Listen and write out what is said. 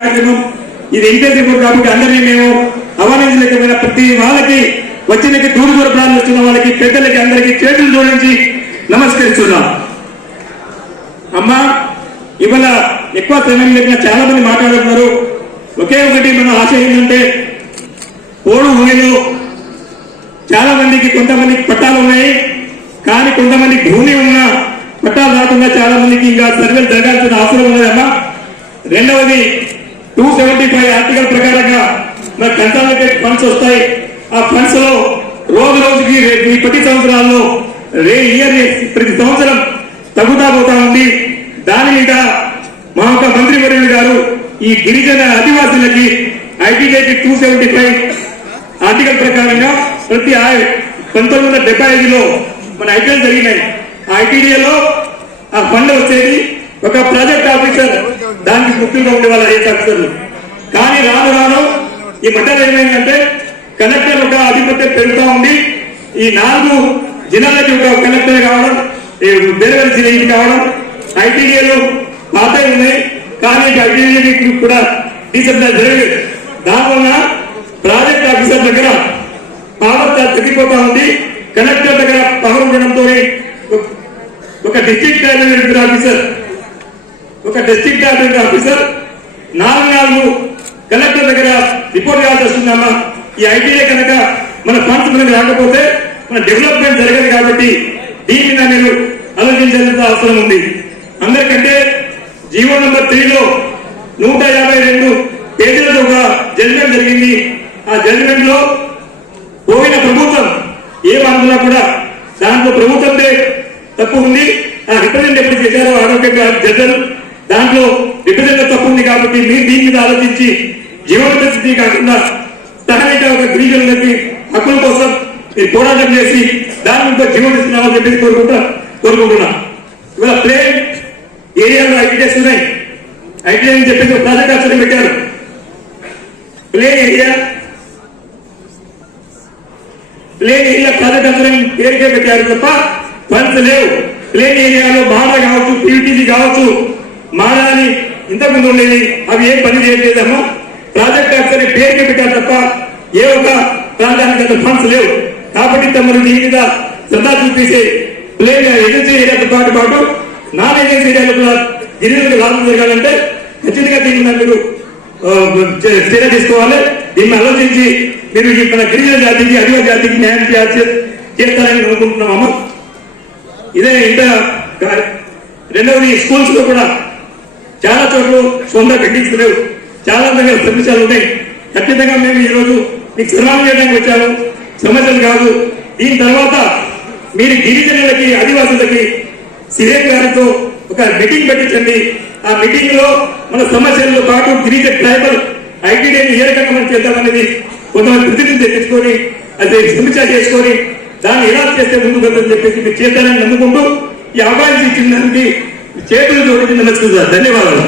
కార్యక్రమం. ఇది ఇంటెన్సివ్ కాబట్టి అందరినీ మేము ఆహ్వానించలేకపోయిన ప్రతి వాళ్ళకి వచ్చిన దూర దూర ప్రాంతాలు వచ్చిన వాళ్ళకి పెద్దలకి అందరికి చేతులు జోడించి నమస్కరిస్తున్నాం. అమ్మా ఇవాళ ఎక్కువ సమయం లేకుండా చాలా మంది మాట్లాడుతున్నారు. ఒకే ఒకటి మన ఆశ ఏంటంటే పోడు భూమిలో చాలా మందికి కొంతమందికి పట్టాలు ఉన్నాయి. కానీ కొంతమంది భూమి ఉన్నా పట్టాలు రాకుండా చాలా మందికి ఇంకా సర్వేలు జరగాల్సిన అవసరం ఉన్నదమ్మా. రెండవది టూ సెవెంటీ ఫైవ్ ఆర్టికల్ ప్రకారంగా నాకు కన్సాలిడేట్ ఫండ్స్ వస్తాయి. ఆ ఫండ్స్లో రోజు రోజుకి ఈ ప్రతి సంవత్సరాల్లో రే ఇయర్ ప్రతి సంవత్సరం తగ్గుతా పోతా ఉంది. దాని మీద మా యొక్క మంత్రి వర్యులు గారు ఈ గిరిజన ఆదివాసులకి ఐటీడేకి టూ సెవెంటీ ఫైవ్ ఆర్టికల్ ప్రకారంగా ప్రతి పంతొమ్మిది వందల డెబ్బై ఐదులో మన ఐటీఐ జరిగినాయి. ఆ ఐటీడీఏలో ఆ ఫండ్ వచ్చేది ఒక ప్రాజెక్ట్ ఆఫీసర్ దానికి ముఖ్యంగా ఉండే వాళ్ళ ఐఏఎస్ ఆఫీసర్లు కానీ రాను రాను ఈ మధ్యలో ఏమైందంటే కలెక్టర్ ఒక ఆధిపత్యం పెరుగుతూ ఉంది. ఈ నాలుగు జిల్లాలకి ఒక కలెక్టర్ కావడం ఈ వేరే వేరే జిల్లా కావడం ఐటీడీఏలు పాత ఉన్నాయి. కానీ ఐటీడీఏకి కూడా డీసెంట్ జరగలేదు. దానివల్ల ప్రాజెక్ట్ ఆఫీసర్ దగ్గర పవర్ తగ్గిపోతా ఉంది. కలెక్టర్ దగ్గర పవర్ ఉండడంతో ఒక డిస్ట్రిక్ట్ ఆఫీసర్ ఒక డిస్ట్రిక్ట్ డెవలప్మెంట్ ఆఫీసర్ నాలుగు నాలుగు కలెక్టర్ దగ్గర రిపోర్ట్ చేయాల్సి వస్తుందమ్మా ఈ ఐటీఏ కనుక మన ఫండ్స్ మనకి రాకపోతే మన డెవలప్మెంట్ జరగదు కాబట్టి దీని మీద మీరు ఆలోచించాల్సిన అవసరం ఉంది. అందరికంటే జీవో నంబర్ త్రీలో నూట యాభై రెండు పేజీలతో ఒక జడ్జిమెంట్ జరిగింది. ఆ జడ్జిమెంట్లో పోయిన ప్రభుత్వం ఏ మార్పులా కూడా దాంట్లో ప్రభుత్వందే తప్పు ఉంది. ఆ రిప్రజెంట్ ఎప్పుడు చేశారో ఆరోగ్య జడ్జలు దాంట్లో విభజన తప్పు ఉంది కాబట్టి మీరు దీని మీద ఆలోచించి జీవన కాకుండా స్థానిక ఒక గిరిజనులకి హక్కుల కోసం మీరు పోరాటం చేసి దాని మీద జీవన ఇస్తున్నామని చెప్పేసి కోరుకుంటా కోరుకుంటున్నా. ఇవాళ ప్లేన్ ఏరియాలో ఐటీఎస్ ఉన్నాయి. ఐటీఐ అని చెప్పేసి ఒక ప్రాజెక్ట్ ఆచరణ పెట్టారు. Plain area plain area project అందరం పేరుకే పెట్టారు తప్ప ఫండ్స్ లేవు. ప్లేన్ ఏరియాలో బాగా కావచ్చు పీవీటీసీ కావచ్చు మారాలి ఇంతకుముందు ఉండేది అవి ఏం పని చేయట్లేదమ్మా ప్రాజెక్ట్ ఆఫీసర్ పేరుకి పెట్టారు తప్ప ఏ ఒక్క ప్రాంతానికి అంత ఫండ్స్ లేవు. కాబట్టి తమరు దీని మీద శ్రద్ధ చూపించి ప్లేన్ ఏజెన్సీ ఏరియాతో పాటు పాటు నాన్ ఏజెన్సీ ఏరియాలో కూడా గిరిజనులకు లాభం జరగాలంటే ఖచ్చితంగా దీని మీద మీరు చర్య తీసుకోవాలి. దీన్ని ఆలోచించి మీరు మన గిరిజన జాతికి అడివ జాతికి న్యాయం చేయాల్సి చేస్తారని అనుకుంటున్నామమ్మా ఇదే ఇంకా రెండవది స్కూల్స్లో కూడా చాలా సొంత బిల్డింగ్స్ లేవు చాలా దగ్గర సమస్యలు ఉన్నాయి. ఖచ్చితంగా మేము ఈ రోజు మీకు సన్మానం చేయడానికి వచ్చాము. సమస్యలు కాదు. దీని తర్వాత మీరు గిరిజనులకి ఆదివాసులకి సిరే గారితో ఒక మీటింగ్ పెట్టించండి. ఆ మీటింగ్లో మన సమస్యలతో పాటు గిరిజన ట్రైబల్ ఐటీడీని ఏ రకంగా మనం చేద్దామనేది కొంతమంది ప్రతినిధి తెచ్చుకొని అది సమీక్ష చేసుకొని దాన్ని ఎలా చేస్తే ముందుకు చెప్పేసి మీరు చేస్తారని నమ్ముకుంటూ ఈ అవకాశం ఇచ్చిన దానికి చేతులు జోడించి నమస్కరిస్తారు ధన్యవాదాలు